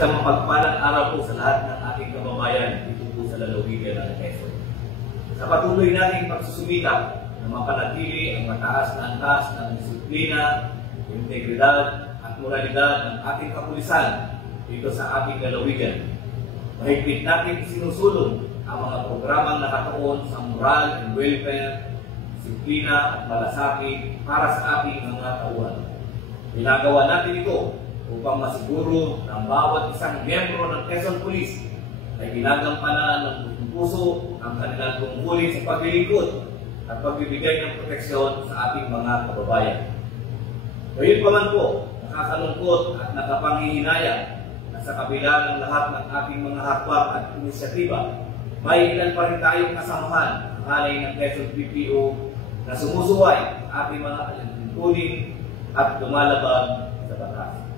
Isang mapagpalang araw po sa lahat ng ating kababayan dito po sa lalawigan ng Quezon. Sa patuloy nating pagsusumikap na mapanatili ang mataas na antas ng disiplina, integridad at moralidad ng ating kapulisan dito sa ating lalawigan. Mahigpit natin sinusulong ang mga programang nakatuon sa moral and welfare, disiplina at malasakit para sa ating mga tauhan. Ginagawa natin ito upang masiguro ng bawat isang miyembro ng Quezon Police ay ginagampanan ng puso ang kanilang tungkulin sa paglilingkod at pagbibigay ng proteksyon sa ating mga kababayan. Gayun pa man po, nakakalungkot at nakapanghihinayang na sa kabila ng lahat ng ating mga hakbang at inisyatiba, may ilan pa rin tayong kasamahan ang alay ng Quezon PPO na sumusuway sa ating mga alintulin at lumalaban sa batas.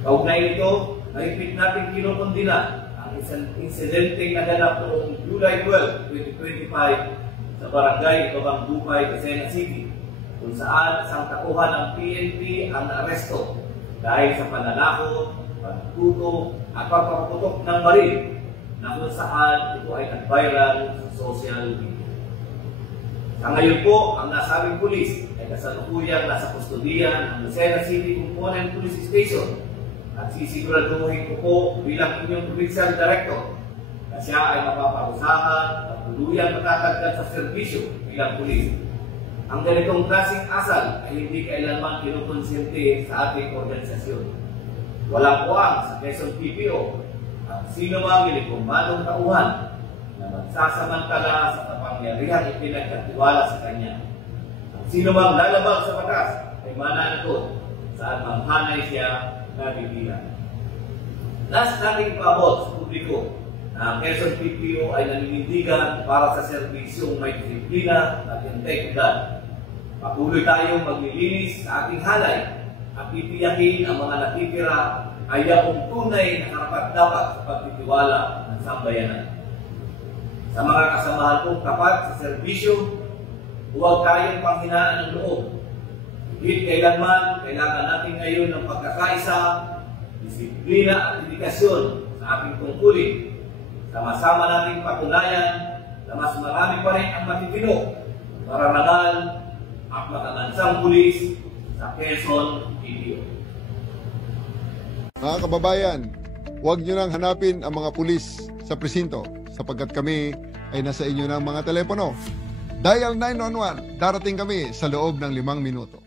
Kaugnay nito, mahigpit natin kinukundina ang isang insidenteng naganap noong July 12, 2025 sa Barangay Babang Dupay, Quezon City, kung saan isang tauhan ng PNP ang naaresto dahil sa pananakot, pagtuto at pagpapaputok ng baril na kung saan ito ay nag-viral sa social media. Sa ngayon po, ang nasabing pulis ay kasalukuyang nasa kustodiya ng Lucena City Component Police Station at sisiguraduhin ko po bilang inyong provincial director na siya ay mapaparusahan at tuluyang matatagdan sa serbisyo bilang pulis. Ang ganitong klaseng asal ay hindi kailanman kinukonsente sa ating organisasyon. Walang puwang sa Quezon PPO at sino mang ilikummanong tauhan na magsasamantala sa kapangyarihang ipinagkatiwala sa kanya. Ang sino mang lalabag sa batas ay mananagot saan mang hanay siya nabibilang. Last nating paabot sa publiko na ang Quezon PPO ay naninindigan para sa serbisyong may disiplina at integridad. Patuloy tayong maglilinis sa ating halay at titiyakin ang mga natitira ay yaong tunay na karapat-dapat sa pagtitiwala ng sambayanan. Sa mga kasamahan kong tapat sa serbisyo, huwag tayong panghinaan ng loob. Higit kailanman, kailangan natin ngayon ng pagkakaisa, disiplina at dedikasyon sa ating tungkulin. Sama-sama nating patunayan na mas marami pa rin ang matitino, marangal at matatansang pulis sa Quezon PPO. Mga kababayan, huwag nyo nang hanapin ang mga pulis sa presinto sapagkat kami ay nasa inyo ng mga telepono. Dial 911, darating kami sa loob ng 5 minuto.